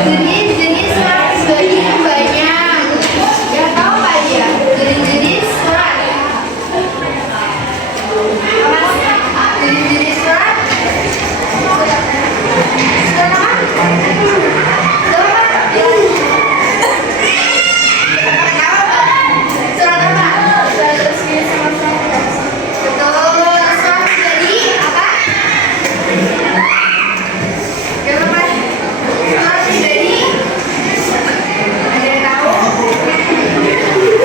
Jenis-jenis surat pribadi itu banyak. Ya tahu nggak ya? Jenis-jenis surat. Jenis-jenis surat. Surat apa? Surat apa? Surat apa? Surat resmi sama surat. Betul. Surat pribadi apa? Surat pribadi. Ada yang tahu?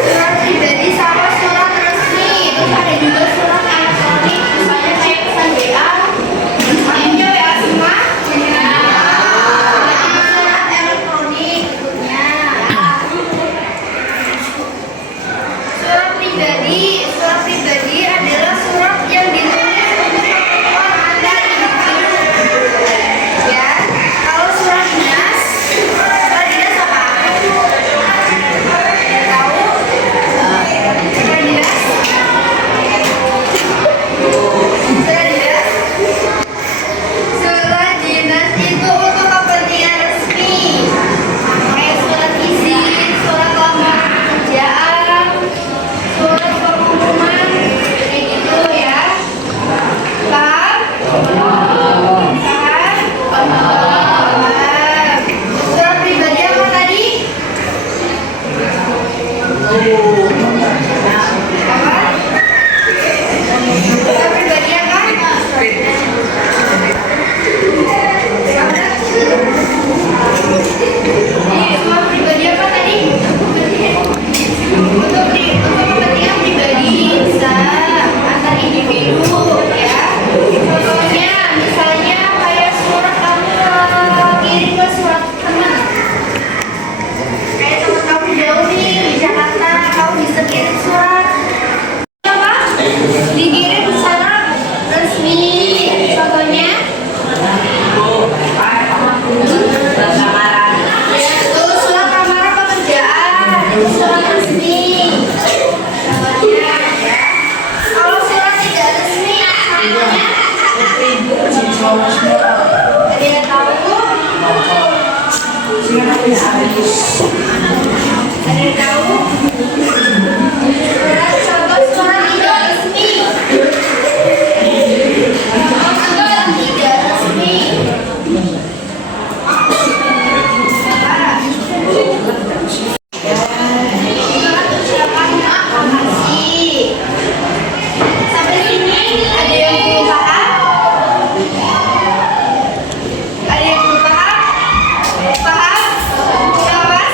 Surat pribadi sama surat resmi. Terus ada juga surat elektronik, misalnya kayak pesan WA. Makanya WA semua. Surat elektronik bentuknya. Surat pribadi adalah surat yang ditulis untuk keperluan antar individu. Ya, kalau surat dinas apa? Tahu? Surat dinas? Surat dinas itu untuk kepentingan resmi. Kayak surat izin, surat lamaran pekerjaan, surat pengumuman, kayak gitu ya. Paham? Paham? Paham. Surat pribadi apa tadi? Apa? Surat pribadi apa? Surat pribadi apa tadi? Untuk kepentingan pribadi bisa antar individu ya. Contohnya misalnya kayak surat kamu kirim ke surat teman. Kayak teman kamu jauh nih di Jakarta, kamu bisa kirim surat. Apa? Dikirim secara resmi. Contohnya? Ya, betul, surat lamaran pekerjaan, surat resmi. Contohnya ya. Kalau surat tidak resmi, contohnya ada yang tahu? Ada yang tahu? Contoh surat tidak resmi. Contoh tidak resmi. Sampai sini ada yang belum paham? Ada yang belum paham? Paham? Sudah pas?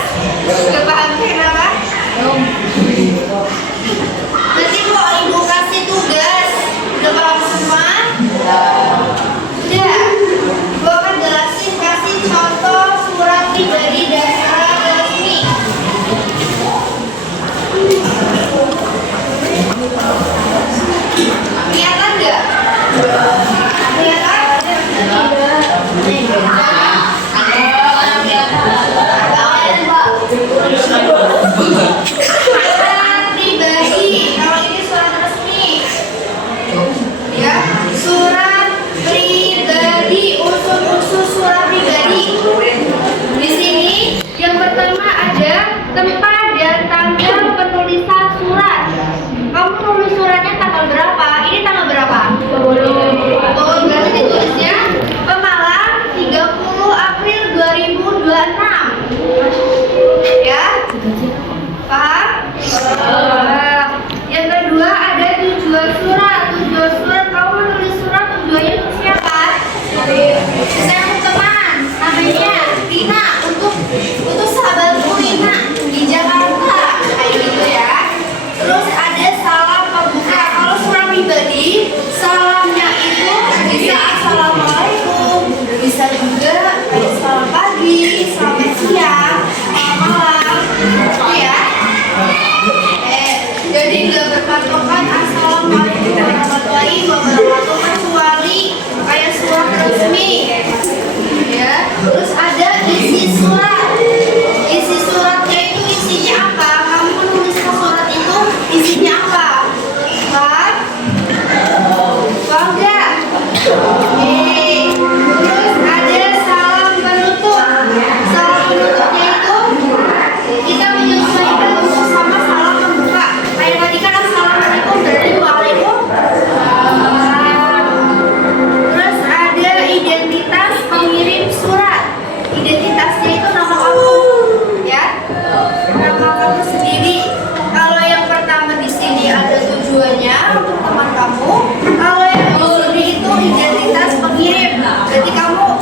Kirim. Berarti kamu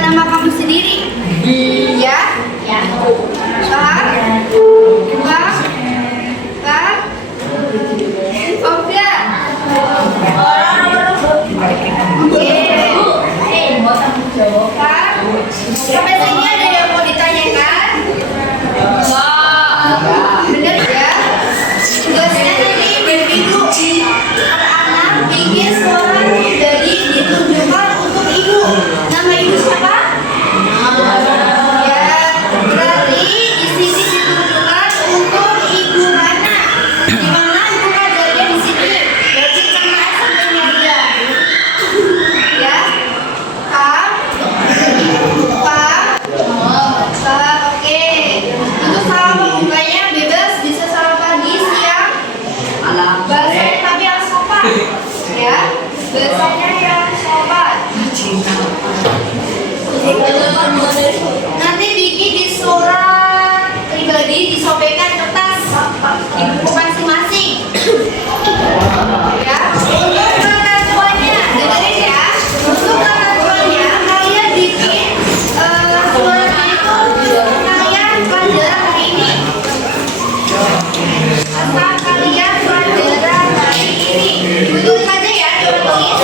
nama kamu sendiri. Ya? Ya. Paham? Paham? Paham? Oke. Sampai sini ada yang mau ditanyakan? Benar ya? Tugasnya nanti berminggu. Anak-anak bikin suara dari ditunjukkan untuk ibu. Nama ibu siapa? Ya, berarti di sini ditunjukkan untuk ibu mana? Di mana ibu kadarnya di sini? Berarti sama sampai aja. Ya, paham? Paham, oke. Untuk salah pembukanya bebas, bisa salah pagi, siang. Bahasanya tapi yang sopan. Ya, bahasanya yang sopan. Nanti bikin di surat pribadi, disobekkan kertas di buku masing-masing. Ya, untuk kakak tuanya, dengerin ya. Untuk kakak tuanya, kalian bikin suratnya itu kalian pelajaran hari ini. Asal kalian pelajaran hari ini. Betul saja ya, tulis.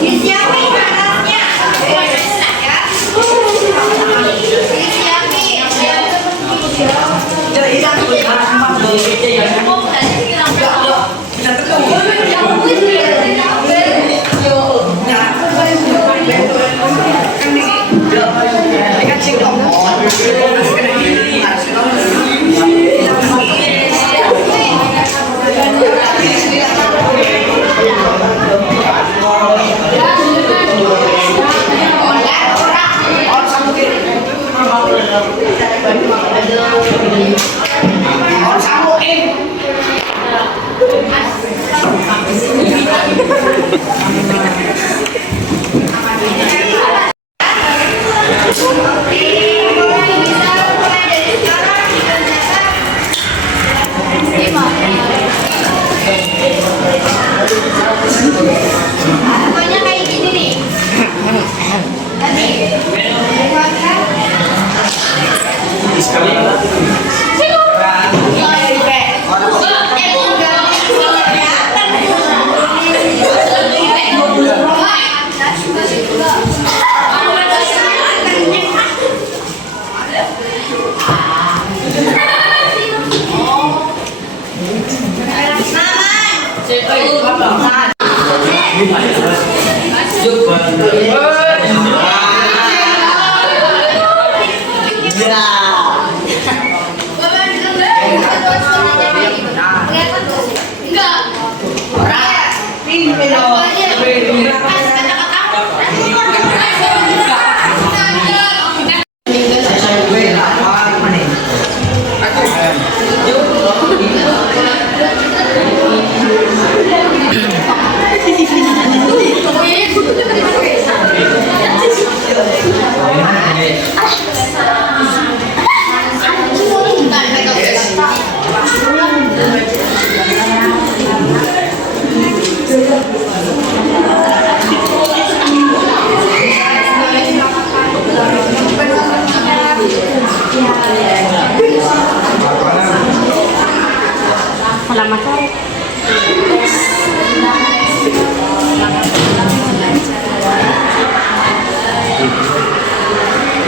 Disiapin kertasnya. Ya. Pokoknya kayak gini nih. Tadi. Selamat sore.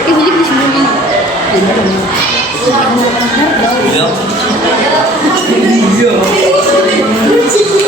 Ini di sini.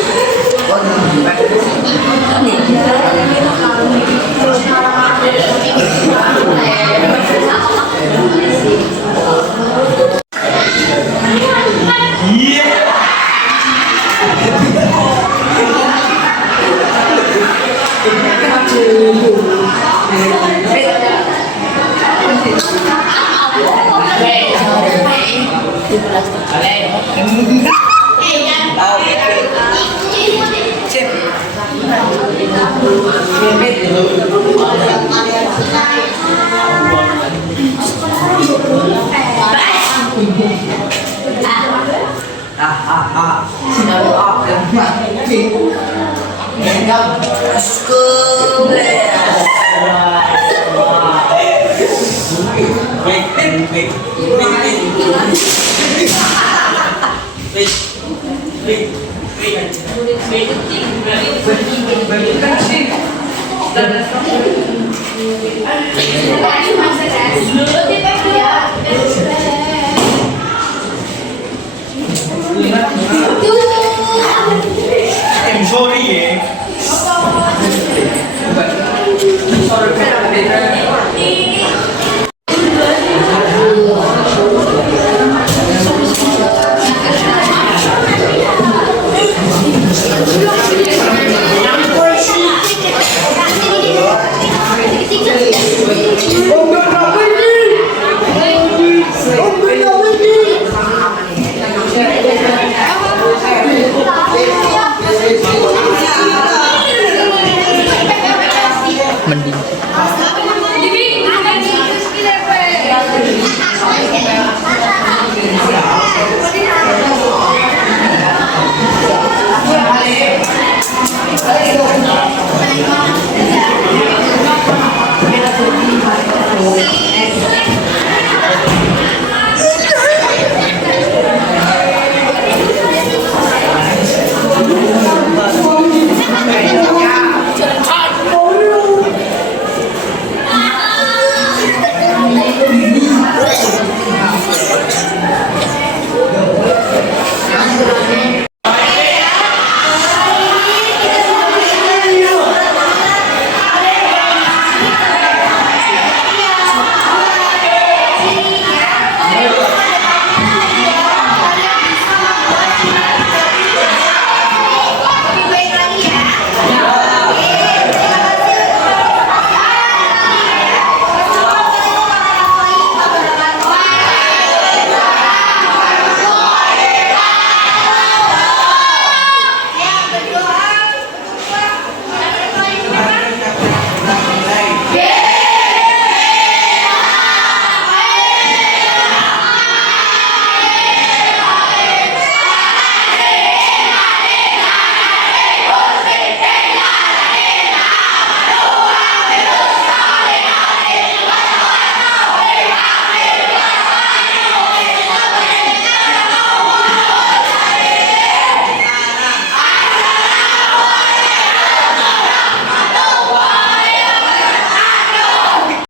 Tuh.